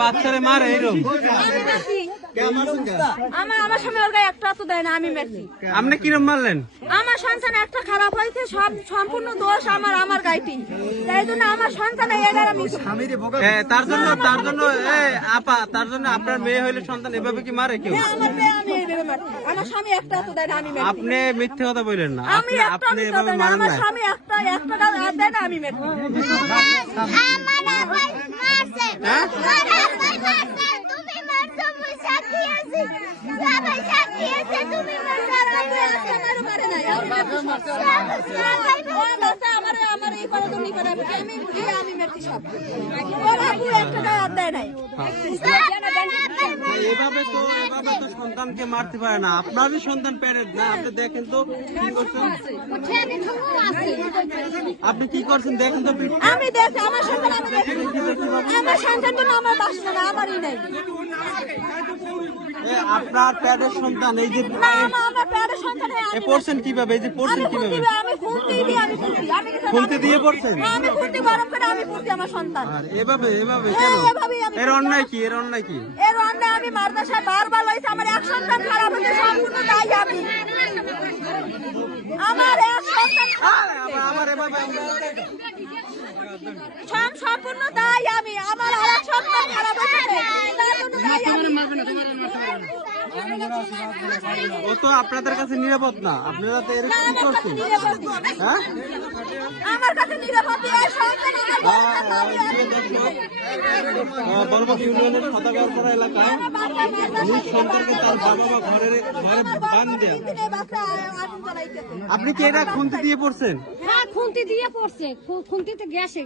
বাচ্চারে মারে এরকম আমার সামনে ওর গায়ে একটা তো দেয় না, আমি মেরেছি। আপনি কিরম মারলেন? আমার সন্তান একটা খারাপ হয়েছে, সব সম্পূর্ণ দোষ আমার গাইটি, তাই জন্য আমার সন্তান তার জন্য আপা, তার জন্য আপনার মেয়ে হইলে সন্তান এভাবে কি মারে কেউ? আমার স্বামী একটা তো দেয় না, আমি মেরেছি। আপনি মিথ্যে কথা বললেন না, আপনি এভাবে মারেন না। আমার স্বামী একটা দেয় না, আমি মেরেছি। এভাবে তো সন্তানকে মারতে পারে না। আপনারই সন্তান প্যারেন্ট না, আপনি দেখেন তো কি করছেন, আপনি কি করছেন দেখেন তো। আমি দেখি আমার সন্তান, আমার সন্তান তো আমার বাসা না, আমারই নেই। আপনার প্যারের সন্তান, এই যে পড়ছেন কিভাবে, এই যে পড়ছেন কিভাবে? খুলতে দিয়ে পড়ছেন? আমার সন্তান এভাবে কেন? এর অন্যায় কি? এর অন্যায় কি? এর অন্যায় আমি মাদ্রাসায় বারবার লইছি, আমার এক সন্তান খারাপ হয়েছে, সম্পূর্ণ দায়ী আমি। আমার এক সন্তান সম্পূর্ণ দায়ী আমি, আমার আর এক সন্তান খারাপ হয়েছে, ও তো আপনাদের কাছে নিরাপদ না, আপনারা তো এরকম কি করছেন? হ্যাঁ, আমার কাছে নিরাপদ বলবো ইউনিয়নের সদাগরপাড়া এলাকায় নিজ সন্তানকে তার বাবা মা ঘরে বান দেয়া। আপনি কি এটা খুনতে দিয়ে পড়ছেন? হ্যাঁ, খুনতে দিয়ে পড়ছে, খুনতে গ্যাসে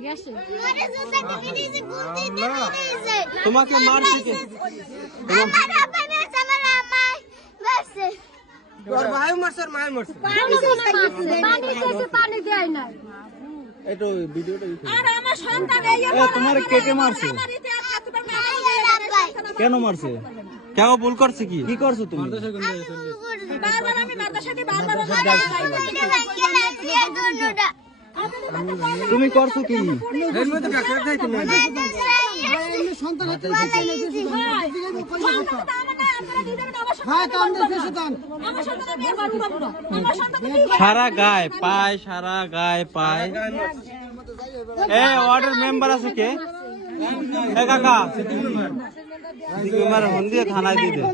তোমাকে মারছে কে? পানি দেয় না। তোমার কেটে মারছে কেন? মারছে কেন? ভুল করছে কি? কি করছো তুমি? তুমি করছো কি? সারা গায়ে পায়, সারা গায়ে পায়। ওয়ার্ডের মেম্বার আছে কে? কাকা দিয়ে থানায় দিয়ে দেন।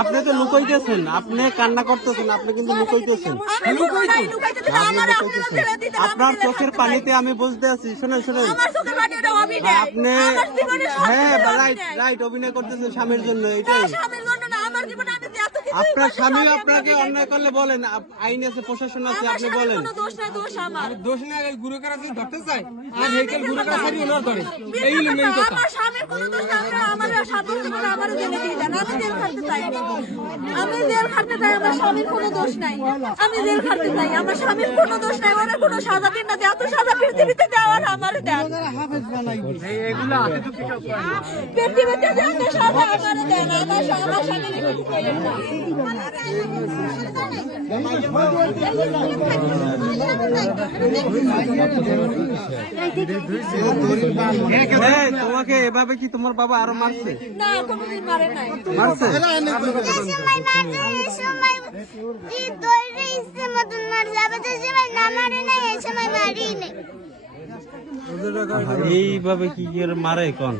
আপনি তো লুকাইতেছেন, আপনি কান্না করতেছেন, আপনি কিন্তু লুকাইতেছেন। আপনার চোখের পানিতে আমি বুঝতে আছি। শোনেন আপনি, হ্যাঁ রাইট অভিনয় করতেছেন স্বামীর জন্য, এটাই। আপনার স্বামী আপনাকে অন্যায় করলে বলেন, আইন আছে, প্রশাসন আছে, আপনি বলেন। দোষ না গুরু করা ধরতে চাই, আর হেকেল গুরু করা সারি ওনার ধরে, এই হলো মেইন কথা। আমি জেল খাটতে চাই, আমার স্বামীর কোনো দোষ নাই, আমি জেল খাটতে চাই, আমার স্বামীর কোনো দোষ নাই, ওরা কোনো সাজা দিন না, এত সাজা পৃথিবীতে দেওয়ার আমার দেন, পৃথিবীতে যত সাজা আমার দেন, আমার স্বামীর তোমাকে এভাবে কি তোমার বাবা আরো মারছে? না, কোনোদিন মারে নাই। মারছে? এইভাবে কি মারে কোন?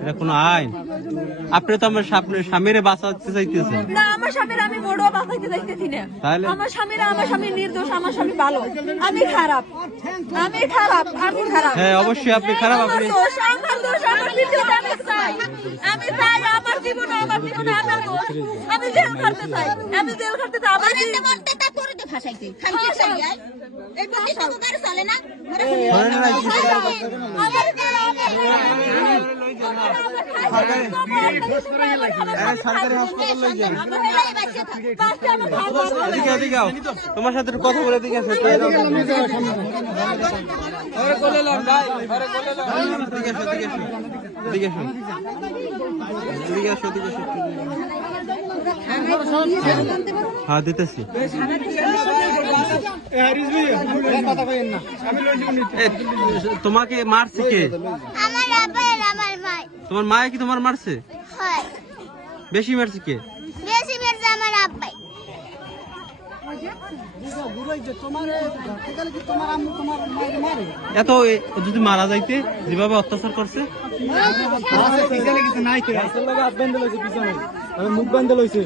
এটা কোন আইন? আপনি তো আমার স্বামীরে বাঁচাতে চাইতেছেন না, আমার স্বামীর আমি বড় বাঁচাইতে চাইতেছি না। আমার স্বামী নির্দোষ, আমার স্বামী ভালো, আমি খারাপ, আমি খারাপ। হ্যাঁ, অবশ্যই আপনি খারাপ। আপনি আমি চাই আমার জীবনে আমার দোষ, আমি জেল খাটতে চাই, আমি জেল খাটতে চাই। এই পুলিশ তো গাড়ি চলে না ধরেন না, কি করে? সরকারি হাসপাতাল লই যান। এদিকে এদিকে আও। তোমার সাথে একটু কথা বলে দিকে আসো। আরে কোলে লন ভাই, আরে কোলে লন। এদিকে আসো, এদিকে আসো। এদিকে আসো। এদিকে আসো, এদিকে আসো। হ্যাঁ দিতেছি। এ, তোমাকে মারছে কে? আমার আব্বা আর আমার মা তোমার মায়ে কি তোমার মারছে? হয় বেশি মারছে কে? বেশি মেরেছে আমার আব্বাই এত যদি মারা যাইতে যেভাবে অত্যাচার করছে মুখ বান্ধে লইছে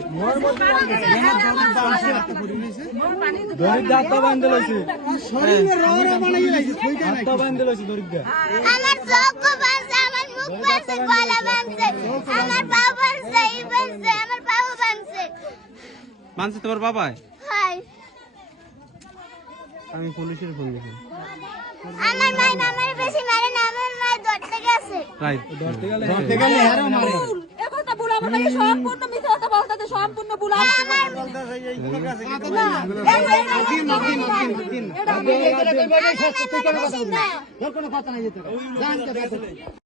দরিদ্র হাত বান্ধে লইছে হাত বান্ধে লইছে দরিদ্র আমার চোখ বাঁধছে আমার মুখ বাঁধছে গলা বাঁধছে আমার পা বাঁধছে এই বাঁধছে আমার পাও বাঁধছে মানছে তোমার বাবাই? হয় আমি পুলিশের ফোন দিছি। আমার মা আমার বেশি মারে না আমার মা ধরতে গেছে রাইট। ধরতে গেলে হারও মারে কথা ভুল আমার নাকি সম্পূর্ণ মিথ্যা কথা বলতে সম্পূর্ণ ভুল কোনো কথা নাই